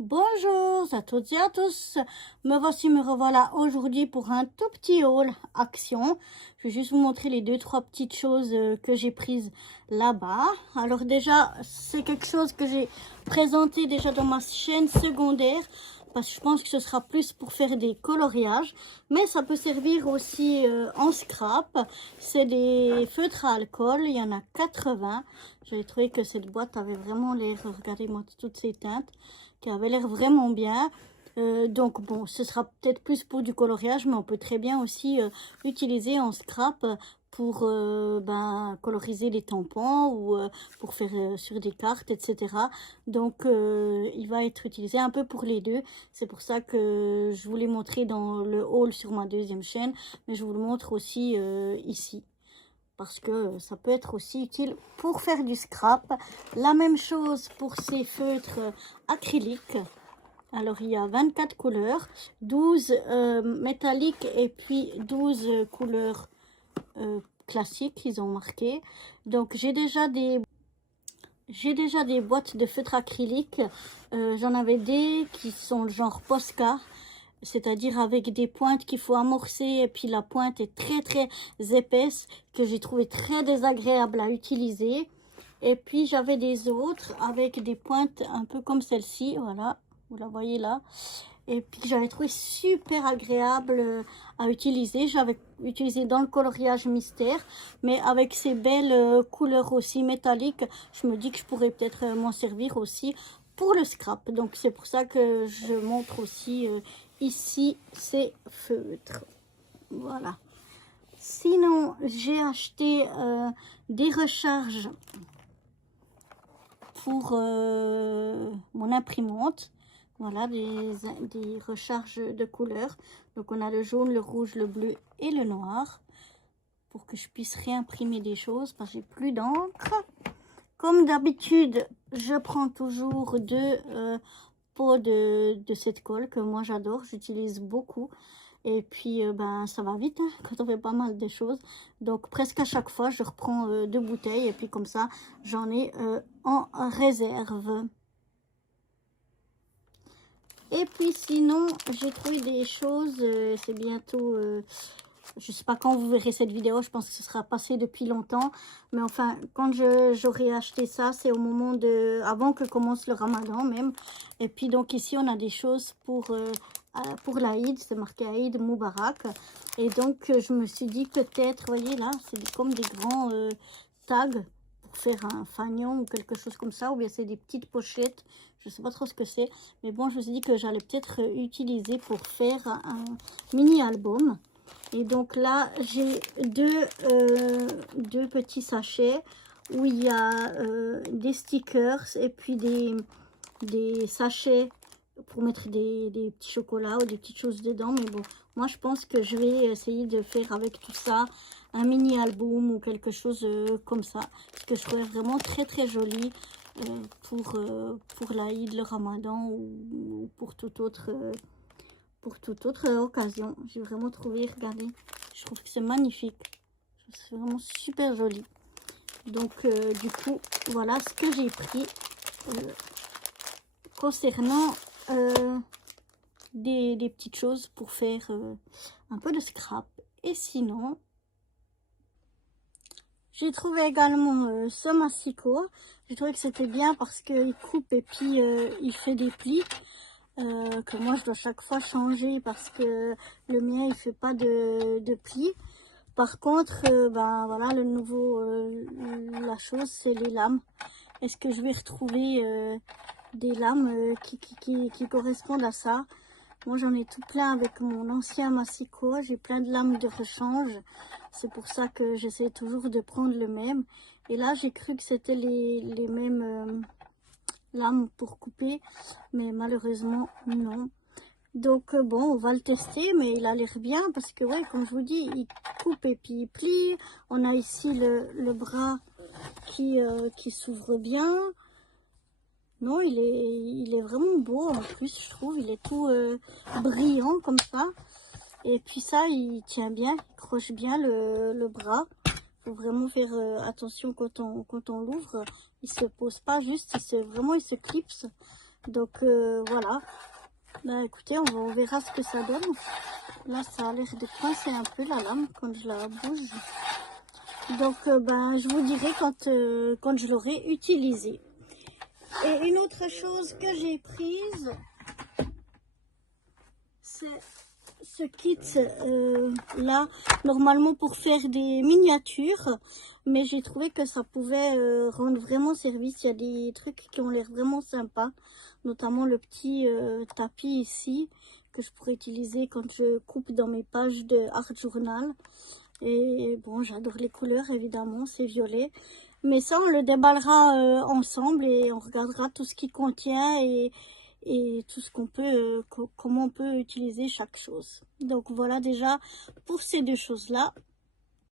Bonjour à toutes et à tous, me revoilà aujourd'hui pour un tout petit haul action. Je vais juste vous montrer les deux trois petites choses que j'ai prises là-bas. Alors déjà, c'est quelque chose que j'ai présenté déjà dans ma chaîne secondaire, parce que je pense que ce sera plus pour faire des coloriages, mais ça peut servir aussi en scrap. C'est des feutres à alcool, il y en a 80. J'avais trouvé que cette boîte avait vraiment l'air, regardez-moi toutes ces teintes, qui avait l'air vraiment bien. Donc bon, ce sera peut-être plus pour du coloriage, mais on peut très bien aussi utiliser en scrap pour coloriser les tampons ou pour faire sur des cartes, etc. Donc il va être utilisé un peu pour les deux. C'est pour ça que je vous l'ai montré dans le haul sur ma deuxième chaîne, mais je vous le montre aussi ici, parce que ça peut être aussi utile pour faire du scrap. La même chose pour ces feutres acryliques. Alors il y a 24 couleurs, 12 métalliques et puis 12 couleurs classiques, ils ont marqué. Donc j'ai déjà des boîtes de feutres acryliques. J'en avais des qui sont genre Posca, c'est-à-dire avec des pointes qu'il faut amorcer, et puis la pointe est très très épaisse, que j'ai trouvé très désagréable à utiliser. Et puis j'avais des autres avec des pointes un peu comme celle-ci, voilà, vous la voyez là. Et puis j'avais trouvé super agréable à utiliser. J'avais utilisé dans le coloriage mystère, mais avec ces belles couleurs aussi métalliques, je me dis que je pourrais peut-être m'en servir aussi pour le scrap. Donc c'est pour ça que je montre aussi ici ces feutres. Voilà. Sinon, j'ai acheté des recharges pour mon imprimante. Voilà, des recharges de couleurs. Donc on a le jaune, le rouge, le bleu et le noir, pour que je puisse réimprimer des choses, parce que j'ai plus d'encre. Comme d'habitude, je prends toujours deux pots de cette colle que moi j'adore, j'utilise beaucoup. Et puis ça va vite hein, quand on fait pas mal de choses. Donc presque à chaque fois je reprends deux bouteilles, et puis comme ça j'en ai en réserve. Et puis sinon, j'ai trouvé des choses, c'est bientôt, je sais pas quand vous verrez cette vidéo, je pense que ce sera passé depuis longtemps. Mais enfin, quand j'aurai acheté ça, c'est au moment de, avant que commence le ramadan même. Et puis donc ici, on a des choses pour l'Aïd, c'est marqué Aïd Moubarak. Et donc, je me suis dit peut-être, voyez là, c'est comme des grands tags pour faire un fanion ou quelque chose comme ça. Ou bien c'est des petites pochettes. Je sais pas trop ce que c'est, mais bon, je me suis dit que j'allais peut-être utiliser pour faire un mini album. Et donc là, j'ai deux petits sachets où il y a des stickers et puis des sachets pour mettre des petits chocolats ou des petites choses dedans. Mais bon, moi je pense que je vais essayer de faire avec tout ça un mini album ou quelque chose comme ça, parce que je trouvais vraiment très très joli pour l'Aïd, le Ramadan ou pour toute autre occasion. J'ai vraiment trouvé, regardez, je trouve que c'est magnifique, c'est vraiment super joli. Donc du coup voilà ce que j'ai pris concernant des petites choses pour faire un peu de scrap. Et sinon, j'ai trouvé également ce massicot. J'ai trouvé que c'était bien parce qu'il coupe et puis il fait des plis que moi je dois chaque fois changer, parce que le mien il fait pas de plis. Par contre voilà, le nouveau la chose, c'est les lames. Est-ce que je vais retrouver des lames qui correspondent à ça? Moi j'en ai tout plein avec mon ancien massicot, j'ai plein de lames de rechange, c'est pour ça que j'essaie toujours de prendre le même. Et là j'ai cru que c'était les mêmes lames pour couper, mais malheureusement non. Donc bon, on va le tester, mais il a l'air bien parce que ouais, comme je vous dis, il coupe et puis il plie. On a ici le bras qui s'ouvre bien. Non, il est vraiment beau en plus, je trouve. Il est tout brillant comme ça. Et puis ça, il tient bien, il croche bien le bras. Il faut vraiment faire attention quand on l'ouvre. Il se pose pas juste, vraiment il se clipse. Donc voilà. Bah écoutez, on verra ce que ça donne. Là, ça a l'air de coincer un peu la lame quand je la bouge. Donc ben, je vous dirai quand je l'aurai utilisé. Et une autre chose que j'ai prise, c'est ce kit là, normalement pour faire des miniatures, mais j'ai trouvé que ça pouvait rendre vraiment service. Il y a des trucs qui ont l'air vraiment sympas, notamment le petit tapis ici que je pourrais utiliser quand je coupe dans mes pages de art journal. Et bon, j'adore les couleurs évidemment, c'est violet. Mais ça, on le déballera ensemble et on regardera tout ce qu'il contient et tout ce qu'on peut, comment on peut utiliser chaque chose. Donc voilà déjà pour ces deux choses-là.